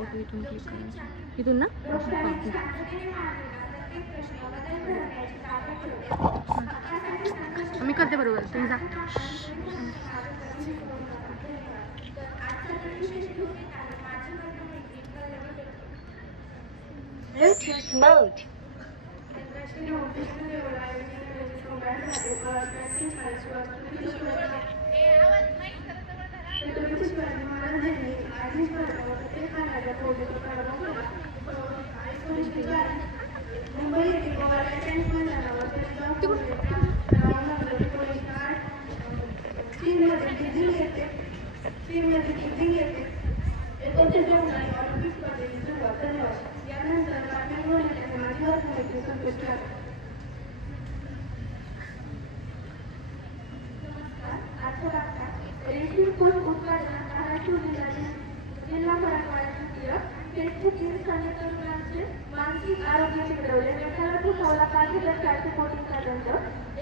Photo इथून click करायचा इथून ना मी करते बरोबर तुम्ही जा. Bluetooth mode. मानसिक आरोग्य बिघडवले व्यक्तीला सवला पाहिजे तर 400 कोटींचा दंड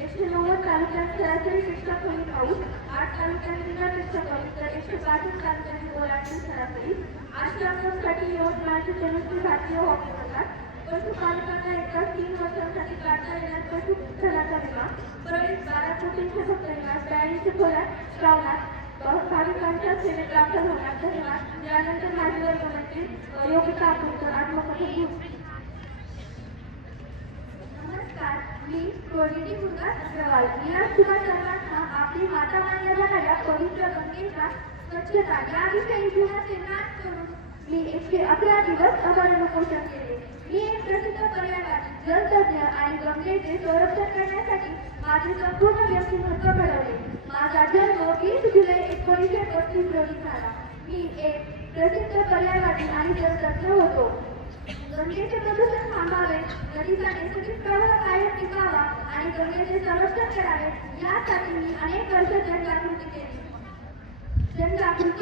190 तालुक्यात सरासरी पेक्षा कमी पाऊस 8 तालुक्यात जिल्ह्यापेक्षा कमी तर 162 तालुक्यांची ओलांडून सरासरी आशियासाठी यवतमाळचे जनुश्री भारतीय हॉकी संघात पशुपालकांना एका 3 वर्षांसाठी काढता येणार पशुधनाचा विमा परळीत 12 कोटींच्या फक्त विमा 82 खोल्यात श्रावणात भाविकांच्या सेवेत दाखल होणार धन्यवाद. यानंतर माजी वर्गमंत्री योगिता आकुरकर आत्मकथन. नमस्कार, मी रोहिणी मुरगा अग्रवाल. या शुभ सर्वांना आपली माता मानल्या जाणाऱ्या पवित्र गंगेच्या स्वच्छता याविषयी जीवनाचे ज्ञान करून मी 111 दिवस अमरण उपोषण केले. मी एक प्रसिद्ध पर्यावरण जलतज्ञ आणि गंगेचे संरक्षण करण्यासाठी माझे संपूर्ण व्यक्तिमत्व घडवले. माझा जन्म 20 जुलै 1935 रोजी झाला. मी एक प्रसिद्ध पर्यावरण आणि जलतज्ञ होतो. गंगेचे प्रदूषण थांबावे, नदीचा नैसर्गिक प्रवाह कायम टिकावा आणि गंगेचे संरक्षण करावे यासाठी मी अनेक वर्ष जनजागृती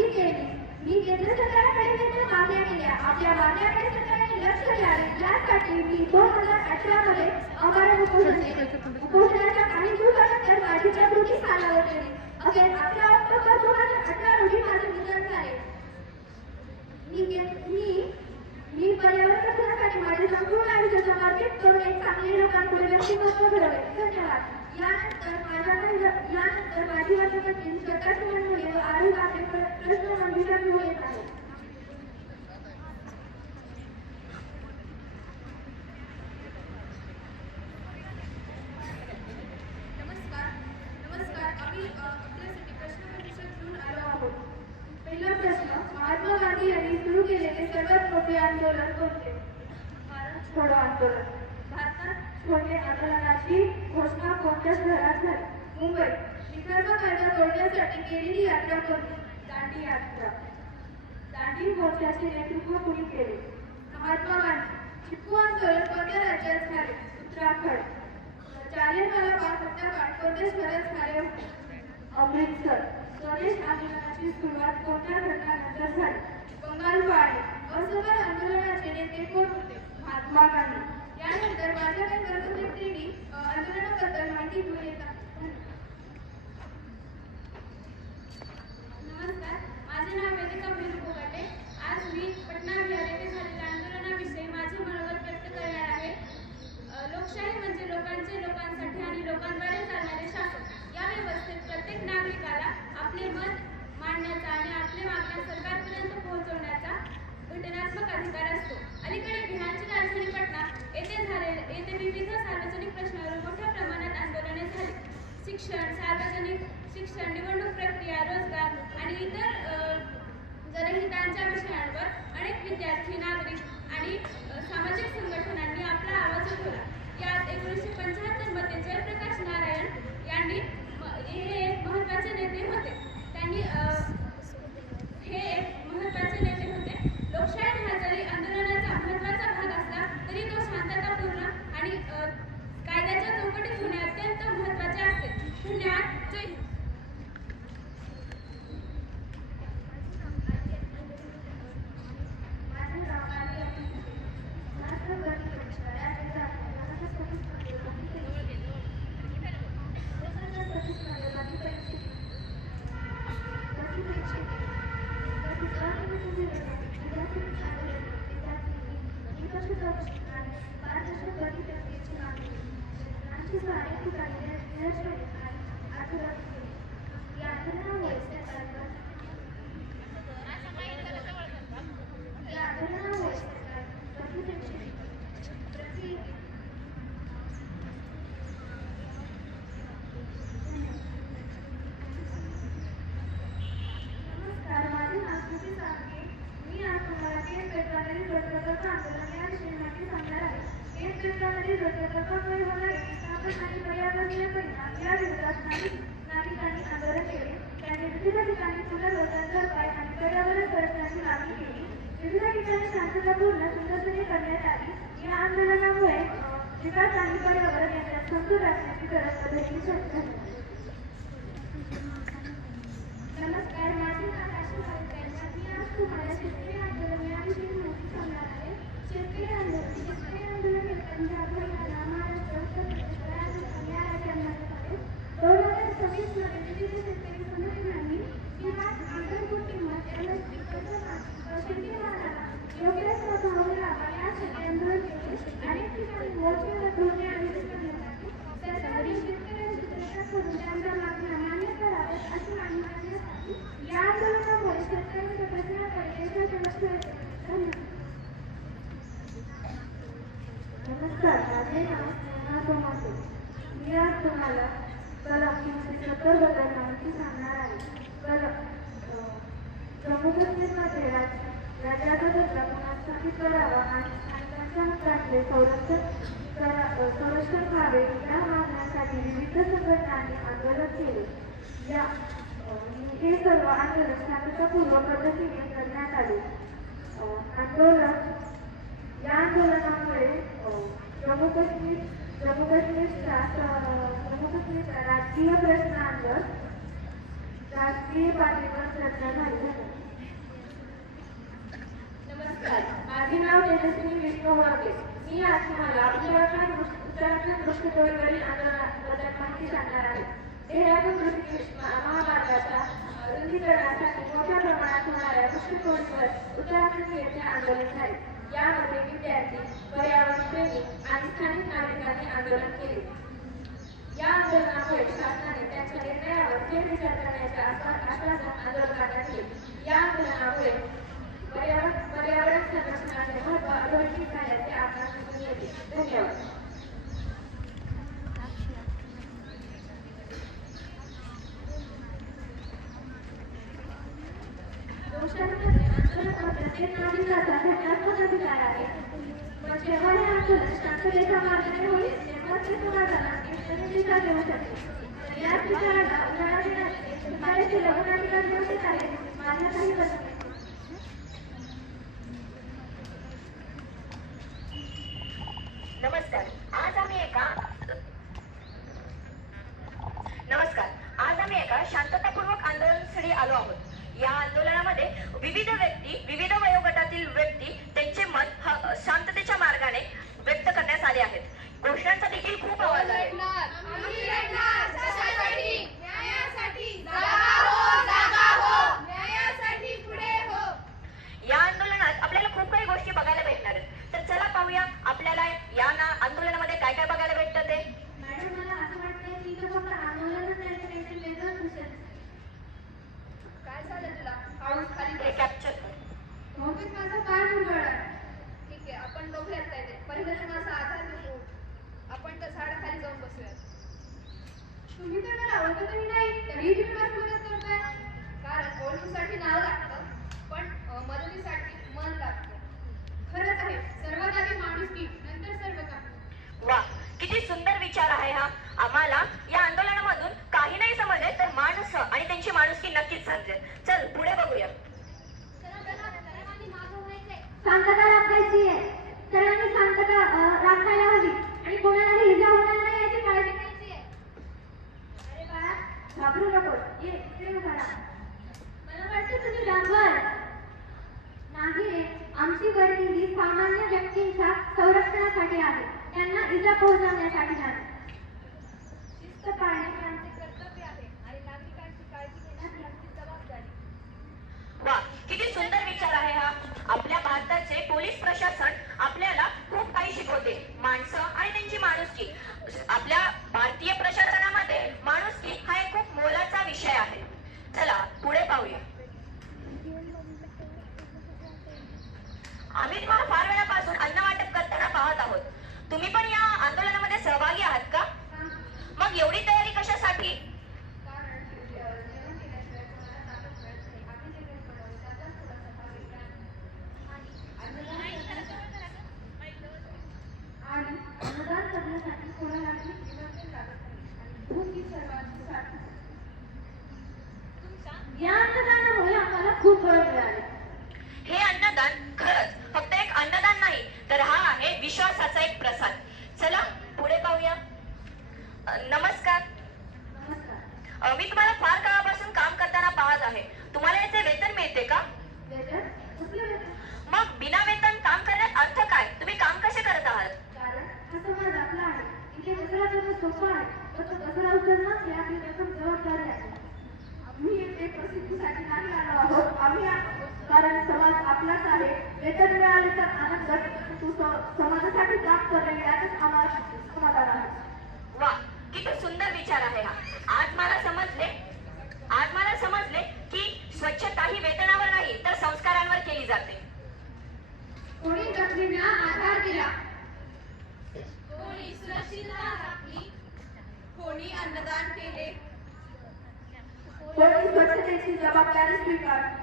केली. मी केंद्र सरकारकडे देखील मागण्या केल्या. आपल्या मागण्याकडे सरकारने लक्ष द्यावे यासाठी मी 2018 मध्ये अमरण उपोषण केले. उपोषणाच्या काही दिवसानंतर माझी जागृती कालावर केली. अखेर 11 ऑक्टोबर 2018 रोजी माझे निधन झाले. मी पर्यावरण रक्षणासाठी माझे संपूर्ण आयुष्य समर्पित करून एक चांगले लोकांपुढे व्यक्तिमत्व घडवले. धन्यवाद. यानंतर माझी वर्गमंत्री स्वतः मुले व आरोग्य आपले प्रश्न मंजुषा घेऊन येत आहे. नमस्कार, आम्ही आपल्यासाठी प्रश्न मंजुषा घेऊन आलो आहोत. पहिला प्रश्न, महात्मा गांधी यांनी सुरू केलेले सर्वात मोठे आंदोलन कोणते? भारत छोडो आंदोलन. भारतात छोडे आंदोलनाची घोषणा कोणत्या शहरात झाली? मुंबई. निसर्ग कायदा तोडण्यासाठी केलेली यात्रा कोणती? दांडी यात्रा. दांडी मोर्चाचे नेतृत्व कुणी केले? महात्मा गांधी. चिपकू आंदोलन कोणत्या राज्यात झाले? उत्तराखंड. जालियनवाला बाग हत्याकांड कोणत्या शहरात झाले होते? अमृतसर. स्वदेश आंदोलनाची सुरुवात कोणत्या घटनानंतर झाली? बंगाल फाळणी. असहकार आंदोलनाचे नेते कोण होते? महात्मा गांधी. यानंतर माझ्याकडे वर्गमंत्रींनी आंदोलनाबद्दल माहिती घेऊन येतात. नमस्कार, माझे नाव वेदिका भेलुकोकाटे. आज मी पटना विहार येथे झालेल्या आंदोलनाविषयी माझे मनोगत व्यक्त करणार आहे. लोकशाही म्हणजे लोकांसाठी आणि लोकांद्वारे चालणारे शासन. या व्यवस्थेत प्रत्येक नागरिकाला आपले मत मांडण्याचा आणि आपल्या मागण्या सरकारपर्यंत पोहोचवण्याचा घटनात्मक अधिकार असतो. अलीकडे बिहारची राजधानी पटना येथे विविध सार्वजनिक प्रश्नांवर मोठ्या प्रमाणात आंदोलने झाली. शिक्षण, सार्वजनिक शिक्षण, निवडणूक प्रक्रिया, रोजगार आणि इतर जनहितांच्या विषयांवर अनेक विद्यार्थी, नागरिक आणि सामाजिक संघटनांनी आपला आवाज उठवला. यात 1975 मध्ये जयप्रकाश नारायण यांनी हे एक महत्त्वाचे नेते होते. लोकशाही हा जरी आंदोलनाचा महत्त्वाचा भाग असला तरी तो शांततापूर्ण आणि कायद्याच्या चौकटीत होणे अत्यंत महत्त्वाचे असते. धन्यवाद. जय हिंद. तपशील आणि पारदर्शक प्रक्रियेची मागणी केली. शेतकऱ्यांची अनेक ठिकाणी निदर्शने आणि आंदोलन केले. या आंदोलनामुळे सरकारवर नमस्कार, माझे नाव श्रुती साळुंखे. मी आज तुम्हाला केस पेटवावरील रोजगार आंदोलन या विषयी माहिती सांगणार आहे. केस पेटवावरील रोजगारामुळे होणारे विस्थापन आणि पर्यावरणीय परिणाम या विरोधात नागरिकांनी आंदोलन केले. त्यांनी विविध ठिकाणी पुनर्वसन भरपाई आणि पर्यावरण संरक्षणाची मागणी केली. विविध ठिकाणी शांततापूर्ण सुंदरपणे करण्यात आली. या आंदोलनामुळे विकास आणि पर्यावरण यांच्यात समतोल राखण्याची गरज पडल्याची चर्चा झाली. नमस्कार, माझे नाव काशी मालुसरे. मी आज तुम्हाला शेतकरी आंदोलन याविषयी माहिती सांगणार आहे. शेतकरी आंदोलन हे पंजाब, हरियाणा, महाराष्ट्र, उत्तर प्रदेश, राजस्थान या राज्यांमध्ये झाले. 2026 मध्ये विविध शेतकरी संघटनांनी किमान आधारभूत किंमत MSP शेतीमालाला योग्य भाव द्यावा यासाठी आंदोलन केले. अनेक ठिकाणी मोर्चे रखडवणे आयोजित करण्यात आले. सरकारने शेतकऱ्यांची चर्चा करून त्यांच्या मागण्या मान्य कराव्यात अशी मागणी करण्यात आली. या आंदोलनामुळे शेतकऱ्यांच्या प्रश्नाकडे देशाचे लक्ष वेधले. धन्यवाद. नमस्कार, माझे नाव स्नेहा सोमाटे. मी आज तुम्हाला कलम 370 बद्दल माहिती सांगणार आहे. जम्मू काश्मीरमध्ये राज्याचा दर्जा पुनर्स्थापित करावा आणि स्थानिकांच्या हक्कांचे संरक्षण व्हावे या मागण्यासाठी विविध संघटनांनी आंदोलन केले. हे सर्व आंदोलन शांततापूर्व पद्धतीने करण्यात आले. या आंदोलनामुळे जम्मू काश्मीरच्या राजकीय प्रश्नांवर राष्ट्रीय पातळीवर चर्चा झाली. नमस्कार, माझे नाव तेजस्विनी विष्णू वाघे. मी आज तुम्हाला उत्तराखंड दृष्टिकोनावरील आंदोलनाबद्दल माहिती सांगणार आहे. देहरादून कृषी महामार्गाच्या रुंदीकरणासाठी मोठ्या प्रमाणात होणाऱ्या दृष्टिकोनावर उत्तराखंड येथे आंदोलन झाले. यामध्ये विद्यार्थी, पर्यावरण प्रेमी आणि स्थानिक नागरिकांनी आंदोलन केले. या आंदोलनामुळे शासनाने त्यांच्या निर्णयावर फेरविचार करण्याचे आश्वासन आंदोलकांना दिले. या आंदोलनामुळे पर्यावरण संरक्षणाचे महत्त्व अधोरेखित झाल्याचे आपणास दिसून येते. धन्यवाद. प्रत्येक नागरिकाचा घटनात्मक अधिकार आहे. पण जेव्हा हे आंदोलन शांततेच्या मार्गाने होईल तेव्हा ते समाजाला एक दिशा देऊ शकते. या विचाराला उजाळा देण्याचे सुधारित लग्नाधिकार दिवस आहे मान्यताही बसते. नमस्कार, आज आम्ही एका शांततापूर्वक आंदोलनासाठी आलो आहोत. या आंदोलनामध्ये विविध व्यक्ती, विविध वयोगटातील व्यक्ती त्यांचे मत शांततेच्या मार्गाने व्यक्त करण्यास आले आहेत. घोषणांचा देखील खूप आवाज आहे. या आंदोलनात आपल्याला खूप काही गोष्टी बघायला भेटणार आहेत. तर चला पाहूया आपल्याला या आंदोलनामध्ये काय काय बघायला भेटतं ते. मॅडम, मला असं वाटतंय की तो फक्त आंदोलनच नाही तर काहीतरी वेगळंच दिसेल. काय झालं तुला? हळूच खाली कॅप्चर कर. बहुतेक माझा पाय मुरगळला. ठीक आहे, आपण बघूयात काय ते. पहिलं तर माझा आधार घेऊ. आपण त्या झाडाखाली जाऊन बसूयात. तुम्ही तर मला ओळखतही नाही तरीही तुम्ही माझी मदत करताय. कारण ओळखीसाठी नाव लागतं, पण मदतीसाठी मन लागतं. खरंच आहे, सर्वात आधी माणुसकी नंतर सर्व काही. वा, किती सुंदर विचार आहे हा. आम्हाला या आंदोलनामधून काही नाही समजले तर माणसं आणि त्यांची माणुसकी नक्कीच समजेल. चल पुढे बघूया. शांतता राखायची आहे. सर्वांनी शांतता राखायला हवी आणि कोणालाही इजा होणार नाही याची काळजी घ्यायची आहे. अरे बाळा, घाबरू नको. ये इकडे उभा राहा. मला वाटतं तुम्ही डांबर नाही रे. आमची वर्दी ही सामान्य व्यक्तींच्या संरक्षणासाठी आहे, त्यांना इजा पोहोचवण्यासाठी नाही. शिस्त पाळणे आमचे कर्तव्य आहे आणि नागरिकांची काळजी घेण्याची आमची जबाबदारी. वा, किती सुंदर विचार आहे हा. आपल्या भारताचे पोलीस प्रशासन आपल्याला खूप आम्ही तुम्हाला फार वेळापासून अन्न वाटप करताना पाहत आहोत. तुम्ही पण या आंदोलनामध्ये सहभागी आहात का? मग एवढी तयारी कशासाठी? कारण जेवण केल्याशिवाय कोणाला ताकद मिळत नाही. आम्ही जे काही बनवलं त्यातलाच थोडासा भाग वेगळा आहे. आणि अन्नदान करण्यासाठी कोणालाही निमंत्रण लागत नाही. आणि भूक ही सर्वांची साथ. या अन्नदानामुळे आम्हाला खूप बळ मिळाले. हे अन्नदान खरंच फक्त एक अन्नदान नाही, तर हा आहे विश्वासाचा एक प्रसाद. चला पुढे पाहूया. नमस्कार. नमस्कार. मी तुम्हाला फार काळापासून काम करताना पाहत आहे. तुम्हाला याचे वेतन मिळते का? वेतन? कसलं वेतन? मग बिना वेतन काम करण्यात अर्थ काय? तुम्ही काम कसे करत आहात? कारण हा समाज आपला आहे. इथे कचरा करणं सोपं आहे, पण तो कचरा उचलणं ही आपली प्रथम जबाबदारी आहे. आम्ही येथे प्रसिद्धीसाठी नाही आलो आहोत. आम्ही कारण समाज आपलाच आहे. वेतन मिळाले तर आनंद, परंतु समाजासाठी काम करणे यातच आम्हाला समाधान आहे. वा, किती सुंदर विचार आहे हा. आज मला समजले की स्वच्छता ही वेतनावर नाही तर संस्कारांवर केली जाते. कोणी जखमींना आधार दिला, कोणी सुरक्षितता राखली, कोणी अन्नदान केले, कोणी स्वच्छतेची जबाबदारी स्वीकारली.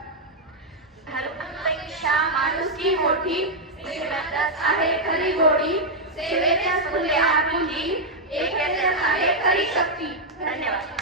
धर्मापेक्षा माणुसकी मोठी, सेवेतच आहे खरी गोडी, सेवेतच मूल्य आपुलकी, एकेतच आहे खरी शक्ती. धन्यवाद.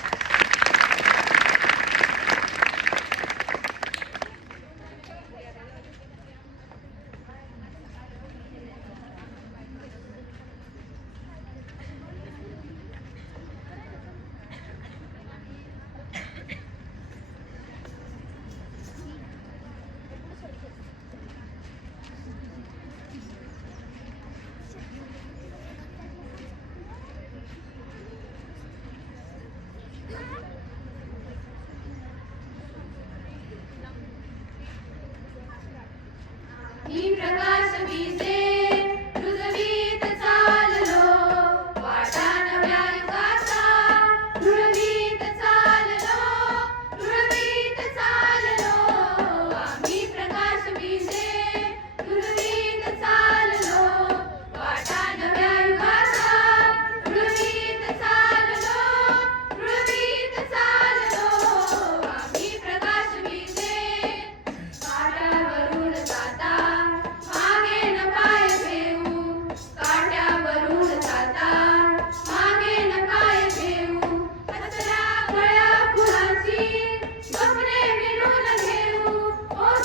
प्रकाश वीज